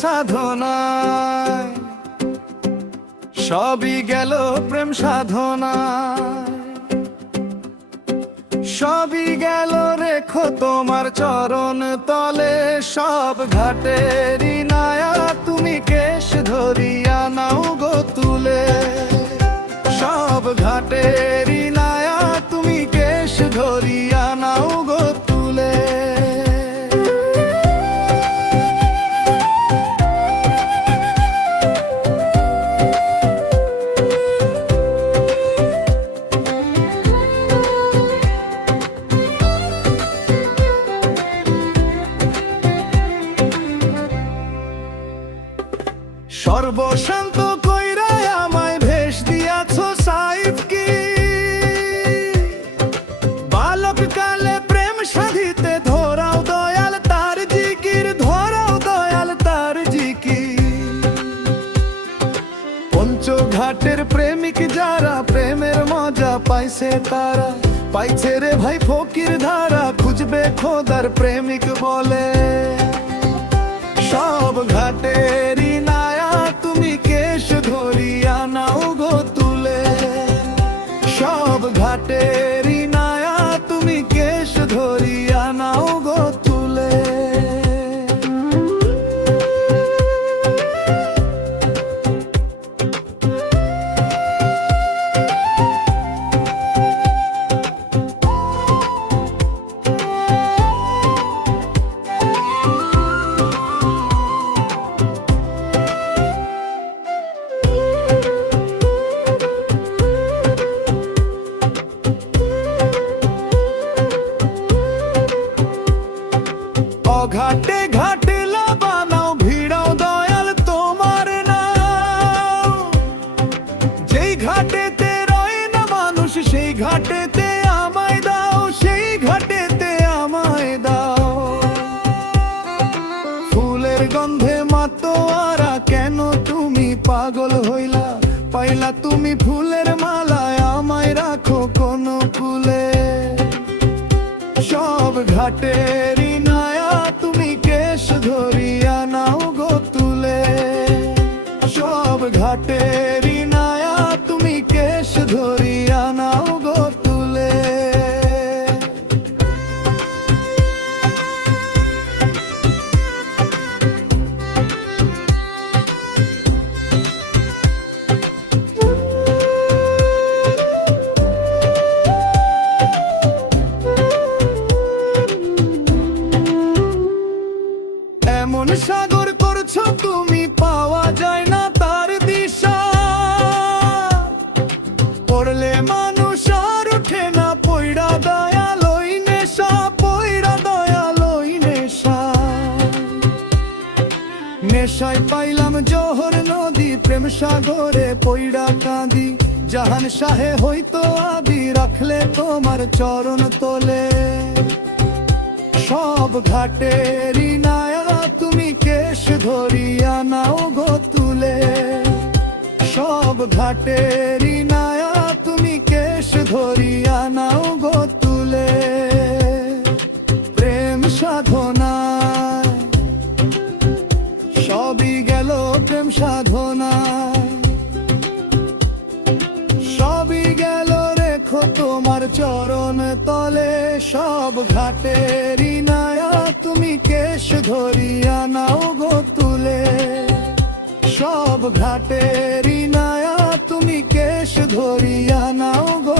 সাধনায়, সবই গেল প্রেম সাধনায়, সবই গেল রেখো তোমার চরণ তলে। সব ঘাটেরই নায়া তুমি কেশ ধরিয়া নাও গো তুলে, সব ঘাটেরই নায়া তুমি কেশ ধরিয়া নাও গো তুলে। সর্বশান্ত কইরা আমায় ভেষ দিয়াছ সাইফ কি, বালক কালে প্রেম সাধিতে ধরাও দয়াল তার জিকির, ধরাও দয়াল তার জিকির। পঞ্চঘাটের প্রেমিক যারা প্রেমের মজা পাইছে তারা, পাইছে রে ভাই ফকির ধারা, খুঁজবে খোদার প্রেমিক বলে। সব ঘাটেরই নায়া তুমি কেশ ধরিয়া নাও গো তুলে, সব ঘাটেরই নায়া তুমি কেশ ধরিয়া নাও গো তুলে। ঘাটে ঘাটে বানাও ভিড়াও দয়াল তোমার নাম, যেই ঘাটেতে রয় না মানুষ সেই ঘাটেতে আমায় দাও, সেই ঘাটেতে আমায় দাও। ফুলের গন্ধে মাতোয়ারা কেন তুমি পাগল হইলা, পাইলা তুমি ফুলের মালায় আমায় রাখো কোন ফুলে। সব ঘাটেরই নায়া তুমি কেশ ধরিয়া নাও গো তুলে, সব ঘাটেরই নায়া তুমি কেশ ধরিয়া নাও গো তুলে। এমন সাগর করছো তুমি পাওয়া যায় না তার দিশা, পড়লে মানুষ আর উঠে না পয়রা দয়াল ওই নেশা, পয়রা দয়াল ওই নেশা। নেশায় পাইলাম জোহর নদী প্রেম সাগরে পয়রা কাঁদি, জাহান শাহে হইতো আদি রাখলে তোমার চরণ তোলে। সব ঘাটেরই নায়া তুমি কেশ ধরিয়া নাও গো তুলে, সব ঘাটেরই নায়া তুমি কেশ ধরিয়া নাও গো তুলে। প্রেম সাধনায়, সবই গেল প্রেম সাধনায়, সবই গেল রেখো তোমার চরণ তলে। সব ঘাটেরই নায়া তুমি কেশ ধরিয়া নাও গো তুলে, সব ঘাটেরই নায়া তুমি কেশ ধরিয়া নাও গো